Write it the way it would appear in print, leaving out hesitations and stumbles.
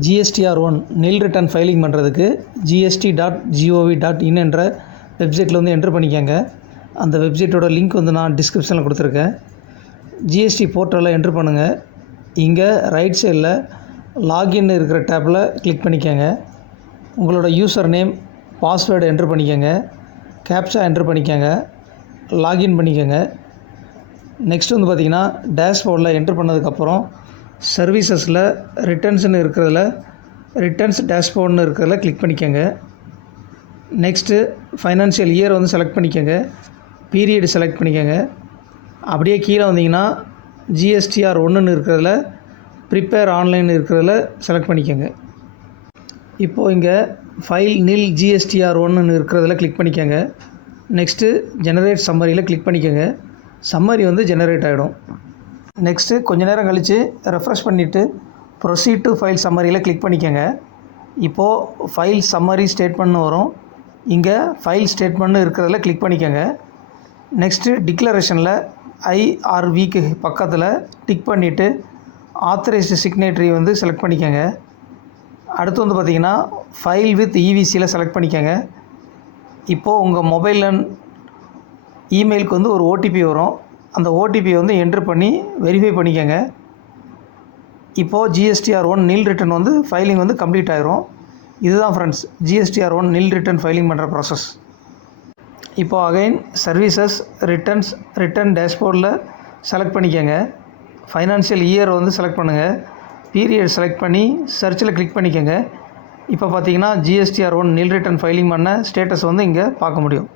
GSTR1 nil return filing பண்ணுறதுக்கு gst.gov.in என்ற வெப்சைட்டில் வந்து என்ட்ரு பண்ணிக்கோங்க. அந்த வெப்சைட்டோட லிங்க் வந்து நான் டிஸ்கிரிப்ஷனில் கொடுத்துருக்கேன். ஜிஎஸ்டி போர்ட்டலில் என்ட்ரு பண்ணுங்கள். இங்கே ரைட் சைடில் லாகின் இருக்கிற டேப்பில் கிளிக் பண்ணிக்கோங்க. உங்களோட யூசர் நேம் பாஸ்வேர்டு என்ட்ரு பண்ணிக்கோங்க. கேப்சா என்ட்ரு பண்ணிக்கோங்க. லாகின் பண்ணிக்கோங்க. நெக்ஸ்ட் வந்து பார்த்திங்கன்னா டேஷ்போர்டில் என்ட்ரு பண்ணதுக்கப்புறம் சர்வீசஸில் ரிட்டர்ன்ஸ்னு இருக்கிறதுல ரிட்டர்ன்ஸ் டேஷ்போர்ட்னு இருக்கிறதுல கிளிக் பண்ணிக்கோங்க. நெக்ஸ்ட்டு ஃபைனான்ஷியல் இயர் வந்து செலக்ட் பண்ணிக்கோங்க. பீரியட் செலக்ட் பண்ணிக்கோங்க. அப்படியே கீழே வந்தீங்கன்னா GSTR1 இருக்கிறதுல ப்ரிப்பேர் ஆன்லைன் இருக்கிறதுல செலக்ட் பண்ணிக்கோங்க. இப்போது இங்கே ஃபைல் நில் GSTR1 இருக்கிறதுல கிளிக் பண்ணிக்கோங்க. நெக்ஸ்ட்டு ஜெனரேட் சம்மரியில் கிளிக் பண்ணிக்கோங்க. சம்மரி வந்து ஜெனரேட் ஆகிடும். நெக்ஸ்ட்டு கொஞ்ச நேரம் கழித்து ரெஃப்ரெஷ் பண்ணிவிட்டு ப்ரொசீட் டு ஃபைல் சம்மரியில் கிளிக் பண்ணிக்கோங்க. இப்போது ஃபைல் சம்மரி ஸ்டேட்மெண்ட்னு வரும். இங்கே ஃபைல் ஸ்டேட்மெண்ட்னு இருக்கிறதுல கிளிக் பண்ணிக்கோங்க. நெக்ஸ்ட்டு டிக்ளரேஷனில் IRVக்கு பக்கத்தில் டிக் பண்ணிவிட்டு ஆத்தரைஸ்டு சிக்னேட்டரி வந்து செலக்ட் பண்ணிக்கோங்க. அடுத்து வந்து பார்த்திங்கன்னா ஃபைல் வித் EVCயில் செலக்ட் பண்ணிக்கோங்க. இப்போது உங்கள் மொபைல் அண்ட் இமெயிலுக்கு வந்து ஒரு OTP வரும். அந்த OTP வந்து என்ட்ரு பண்ணி வெரிஃபை பண்ணிக்கோங்க. இப்போது GSTR1 நில் ரிட்டர்ன் வந்து ஃபைலிங் வந்து கம்ப்ளீட் ஆகிரும். இதுதான் ஃப்ரெண்ட்ஸ் GSTR1 நில் ரிட்டர்ன் ஃபைலிங் பண்ணுற ப்ராசஸ். இப்போது அகைன் சர்வீசஸ் ரிட்டர்ன் டேஷ்போர்டில் செலக்ட் பண்ணிக்கோங்க. ஃபைனான்ஷியல் இயர் வந்து செலக்ட் பண்ணுங்கள். பீரியட் செலக்ட் பண்ணி சர்ச்சில் கிளிக் பண்ணிக்கோங்க. இப்போ பார்த்தீங்கன்னா GSTR1 நில் ரிட்டர்ன் ஃபைலிங் பண்ண ஸ்டேட்டஸ் வந்து இங்கே பார்க்க முடியும்.